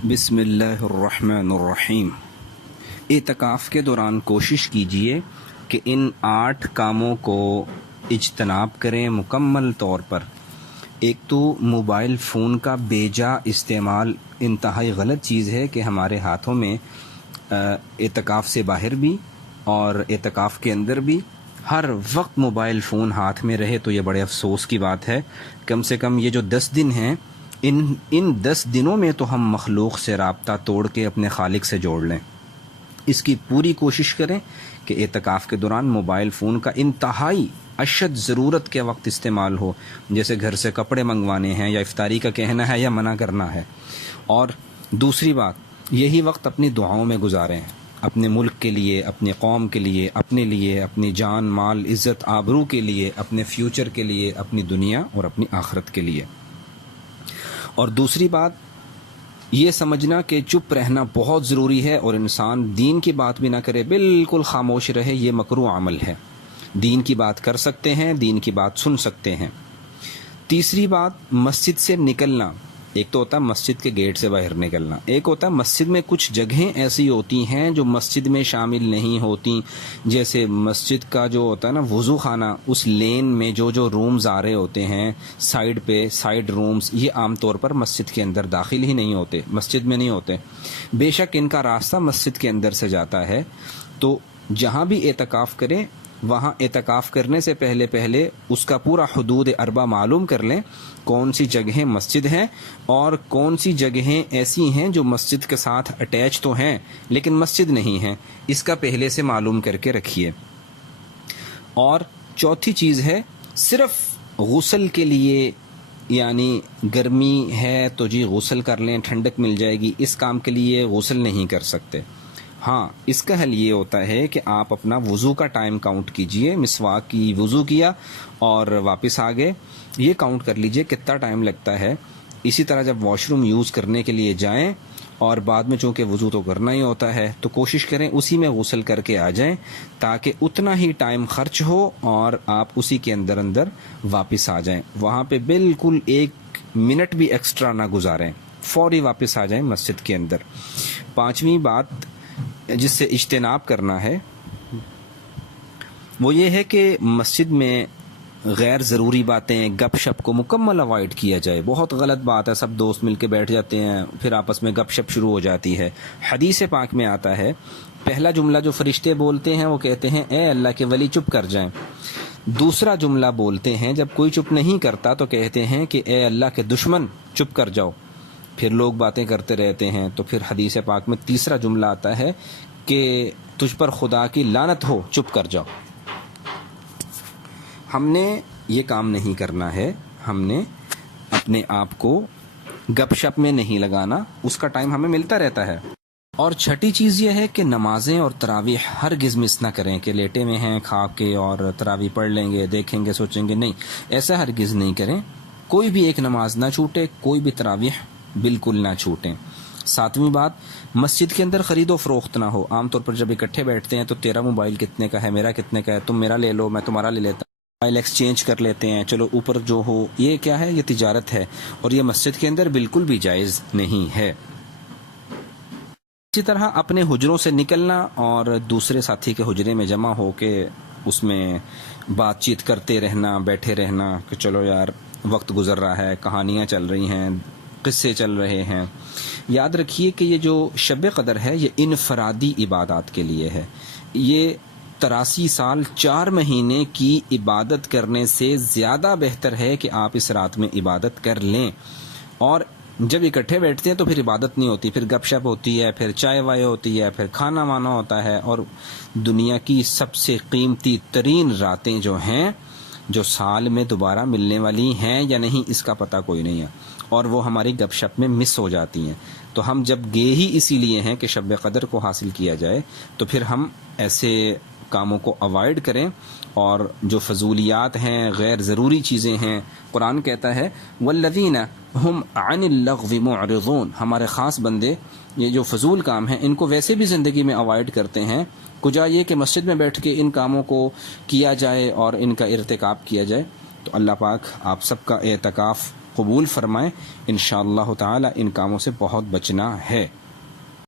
بسم اللہ الرحمن الرحیم۔ اعتکاف کے دوران کوشش کیجیے کہ ان 8 کاموں کو اجتناب کریں مکمل طور پر۔ ایک تو موبائل فون کا بے جا استعمال انتہائی غلط چیز ہے کہ ہمارے ہاتھوں میں اعتکاف سے باہر بھی اور اعتکاف کے اندر بھی ہر وقت موبائل فون ہاتھ میں رہے تو یہ بڑے افسوس کی بات ہے۔ کم سے کم یہ جو 10 دن ہیں ان 10 دنوں میں تو ہم مخلوق سے رابطہ توڑ کے اپنے خالق سے جوڑ لیں۔ اس کی پوری کوشش کریں کہ اعتکاف کے دوران موبائل فون کا انتہائی اشد ضرورت کے وقت استعمال ہو، جیسے گھر سے کپڑے منگوانے ہیں یا افطاری کا کہنا ہے یا منع کرنا ہے۔ اور دوسری بات، یہی وقت اپنی دعاؤں میں گزاریں، اپنے ملک کے لیے، اپنی قوم کے لیے، اپنی جان مال عزت آبرو کے لیے، اپنے فیوچر کے لیے، اپنی دنیا اور اپنی آخرت کے لیے۔ اور دوسری بات یہ سمجھنا کہ چپ رہنا بہت ضروری ہے اور انسان دین کی بات بھی نہ کرے، بالکل خاموش رہے، یہ مکروہ عمل ہے۔ دین کی بات کر سکتے ہیں، دین کی بات سن سکتے ہیں۔ تیسری بات، مسجد سے نکلنا۔ ایک تو ہوتا ہے مسجد کے گیٹ سے باہر نکلنا، ایک ہوتا ہے مسجد میں کچھ جگہیں ایسی ہوتی ہیں جو مسجد میں شامل نہیں ہوتی، جیسے مسجد کا جو ہوتا ہے نا وضو خانہ، اس لین میں جو رومز آ رہے ہوتے ہیں سائیڈ پہ، سائیڈ رومز، یہ عام طور پر مسجد کے اندر داخل ہی نہیں ہوتے، مسجد میں نہیں ہوتے۔ بے شک ان کا راستہ مسجد کے اندر سے جاتا ہے، تو جہاں بھی اعتکاف کریں وہاں اعتکاف کرنے سے پہلے اس کا پورا حدود اربع معلوم کر لیں، کون سی جگہیں مسجد ہیں اور کون سی جگہیں ایسی ہیں جو مسجد کے ساتھ اٹیچ تو ہیں لیکن مسجد نہیں ہیں، اس کا پہلے سے معلوم کر کے رکھیے۔ اور چوتھی چیز ہے، صرف غسل کے لیے، یعنی گرمی ہے تو جی غسل کر لیں ٹھنڈک مل جائے گی، اس کام کے لیے غسل نہیں کر سکتے۔ ہاں، اس کا حل یہ ہوتا ہے کہ آپ اپنا وضو کا ٹائم کاؤنٹ کیجئے، مسواک کی وضو کیا اور واپس آ گئے، یہ کاؤنٹ کر لیجئے کتنا ٹائم لگتا ہے۔ اسی طرح جب واش روم یوز کرنے کے لیے جائیں اور بعد میں چونکہ وضو تو کرنا ہی ہوتا ہے تو کوشش کریں اسی میں غسل کر کے آ جائیں تاکہ اتنا ہی ٹائم خرچ ہو اور آپ اسی کے اندر واپس آ جائیں، وہاں پہ بالکل 1 منٹ بھی ایکسٹرا نہ گزاریں، فوری واپس آ جائیں مسجد کے اندر۔ 5ویں بات جس سے اجتناب کرنا ہے وہ یہ ہے کہ مسجد میں غیر ضروری باتیں، گپ شپ کو مکمل اوائڈ کیا جائے۔ بہت غلط بات ہے، سب دوست مل کے بیٹھ جاتے ہیں، پھر آپس میں گپ شپ شروع ہو جاتی ہے۔ حدیث پاک میں آتا ہے، پہلا جملہ جو فرشتے بولتے ہیں وہ کہتے ہیں اے اللہ کے ولی چپ کر جائیں۔ دوسرا جملہ بولتے ہیں جب کوئی چپ نہیں کرتا تو کہتے ہیں کہ اے اللہ کے دشمن چپ کر جاؤ۔ پھر لوگ باتیں کرتے رہتے ہیں تو پھر حدیث پاک میں تیسرا جملہ آتا ہے کہ تجھ پر خدا کی لعنت ہو، چپ کر جاؤ۔ ہم نے یہ کام نہیں کرنا ہے، ہم نے اپنے آپ کو گپ شپ میں نہیں لگانا، اس کا ٹائم ہمیں ملتا رہتا ہے۔ اور چھٹی چیز یہ ہے کہ نمازیں اور تراویح ہرگز مس نہ کریں کہ لیٹے میں ہیں کھا کے اور تراویح پڑھ لیں گے، دیکھیں گے، سوچیں گے، نہیں، ایسا ہرگز نہیں کریں۔ کوئی بھی ایک نماز نہ چھوٹے، کوئی بھی تراویح بالکل نہ چھوٹیں۔ 7ویں بات، مسجد کے اندر خرید و فروخت نہ ہو۔ عام طور پر جب اکٹھے بیٹھتے ہیں تو تیرا موبائل کتنے کا ہے، میرا کتنے کا ہے، تم میرا لے لو، میں تمہارا لے لیتا ہوں، موبائل ایکسچینج کر لیتے ہیں، چلو اوپر جو ہو۔ یہ کیا ہے؟ یہ تجارت ہے اور یہ مسجد کے اندر بالکل بھی جائز نہیں ہے۔ اسی طرح اپنے حجروں سے نکلنا اور دوسرے ساتھی کے حجرے میں جمع ہو کے اس میں بات چیت کرتے رہنا، بیٹھے رہنا کہ چلو یار وقت گزر رہا ہے، کہانیاں چل رہی ہیں، قصے چل رہے ہیں۔ یاد رکھیے کہ یہ جو شب قدر ہے یہ انفرادی عبادات کے لیے ہے۔ یہ 83 سال 4 مہینے کی عبادت کرنے سے زیادہ بہتر ہے کہ آپ اس رات میں عبادت کر لیں۔ اور جب اکٹھے بیٹھتے ہیں تو پھر عبادت نہیں ہوتی، پھر گپ شپ ہوتی ہے، پھر چائے وائے ہوتی ہے، پھر کھانا وانا ہوتا ہے۔ اور دنیا کی سب سے قیمتی ترین راتیں جو ہیں، جو سال میں دوبارہ ملنے والی ہیں یا نہیں اس کا پتہ کوئی نہیں ہے، اور وہ ہماری گپ شپ میں مس ہو جاتی ہیں۔ تو ہم جب گئے ہی اسی لیے ہیں کہ شب قدر کو حاصل کیا جائے، تو پھر ہم ایسے کاموں کو اوائڈ کریں۔ اور جو فضولیات ہیں، غیر ضروری چیزیں ہیں، قرآن کہتا ہے والذین ہم عن اللغو معرضون، ہمارے خاص بندے یہ جو فضول کام ہیں ان کو ویسے بھی زندگی میں اوائڈ کرتے ہیں، کجا یہ کہ مسجد میں بیٹھ کے ان کاموں کو کیا جائے اور ان کا ارتکاب کیا جائے۔ تو اللہ پاک آپ سب کا اعتکاف قبول فرمائے. انشاءاللہ تعالی ان کاموں سے بہت بچنا ہے.